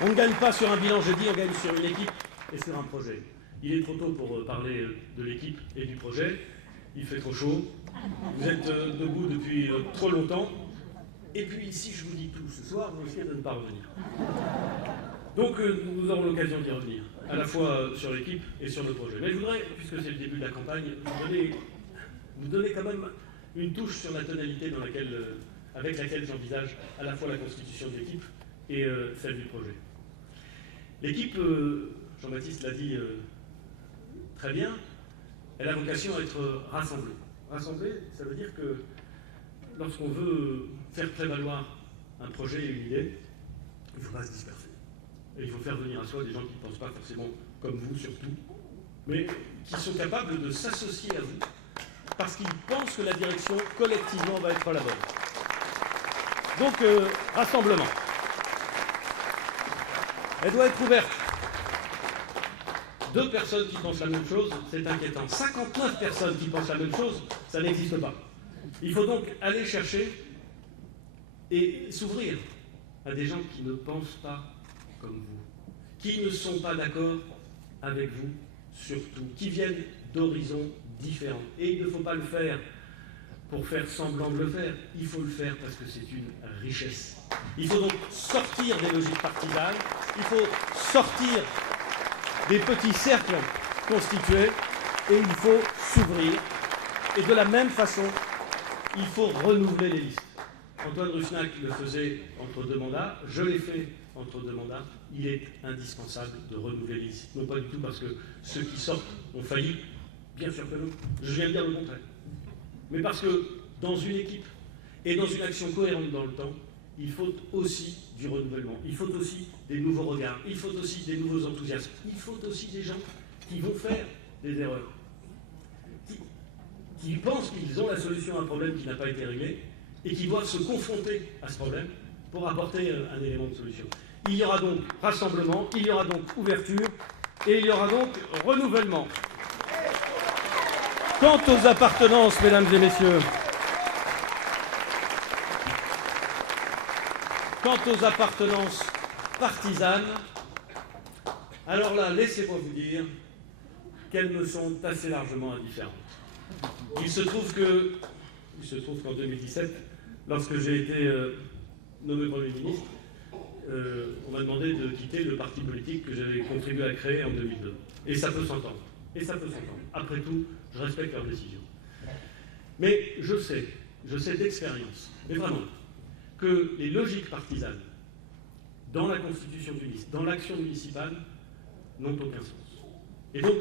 On ne gagne pas sur un bilan jeudi, on gagne sur une équipe et sur un projet. Il est trop tôt pour parler de l'équipe et du projet. Il fait trop chaud. Vous êtes debout depuis trop longtemps. Et puis, si je vous dis tout ce soir, vous risquez de ne pas revenir. Donc, nous aurons l'occasion d'y revenir, à la fois sur l'équipe et sur le projet. Mais je voudrais, puisque c'est le début de la campagne, vous donner quand même une touche sur la tonalité avec laquelle j'envisage à la fois la constitution de l'équipe et celle du projet. L'équipe, Jean-Baptiste l'a dit très bien, elle a vocation à être rassemblée. Rassemblée, ça veut dire que lorsqu'on veut faire prévaloir un projet et une idée, il ne faut pas se disperser. Et il faut faire venir à soi des gens qui ne pensent pas forcément comme vous, surtout, mais qui sont capables de s'associer à vous parce qu'ils pensent que la direction, collectivement, va être la bonne. Donc, rassemblement. Elle doit être ouverte. 2 personnes qui pensent la même chose, c'est inquiétant. 59 personnes qui pensent la même chose, ça n'existe pas. Il faut donc aller chercher et s'ouvrir à des gens qui ne pensent pas comme vous, qui ne sont pas d'accord avec vous, surtout, qui viennent d'horizons différents. Et il ne faut pas le faire pour faire semblant de le faire, il faut le faire parce que c'est une richesse. Il faut donc sortir des logiques partisanes, il faut sortir des petits cercles constitués et il faut s'ouvrir. Et de la même façon, il faut renouveler les listes. Antoine Rusnak le faisait entre 2 mandats, je l'ai fait entre 2 mandats. Il est indispensable de renouveler les listes. Non pas du tout parce que ceux qui sortent ont failli, bien sûr que non, je viens de dire le contraire. Mais parce que dans une équipe et dans une action cohérente dans le temps, il faut aussi du renouvellement, il faut aussi des nouveaux regards, il faut aussi des nouveaux enthousiasmes, il faut aussi des gens qui vont faire des erreurs, qui pensent qu'ils ont la solution à un problème qui n'a pas été réglé et qui doivent se confronter à ce problème pour apporter un élément de solution. Il y aura donc rassemblement, il y aura donc ouverture et il y aura donc renouvellement. Quant aux appartenances, mesdames et messieurs, partisanes, alors là, laissez-moi vous dire qu'elles me sont assez largement indifférentes. Il se trouve qu'en 2017, lorsque j'ai été nommé Premier ministre, on m'a demandé de quitter le parti politique que j'avais contribué à créer en 2002. Et ça peut s'entendre. Après tout, je respecte leurs décisions. Mais je sais d'expérience, mais vraiment, que les logiques partisanes, dans la constitution d'une liste, dans l'action municipale, n'ont aucun sens. Et donc,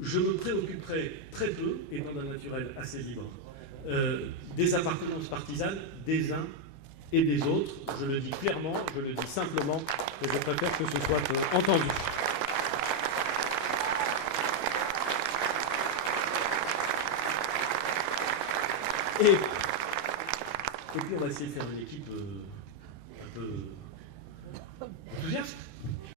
je me préoccuperai très peu, étant d'un naturel assez libre, des appartenances partisanes des uns et des autres. Je le dis clairement, je le dis simplement, et je préfère que ce soit entendu. Et puis on va essayer de faire une équipe un peu enthousiaste.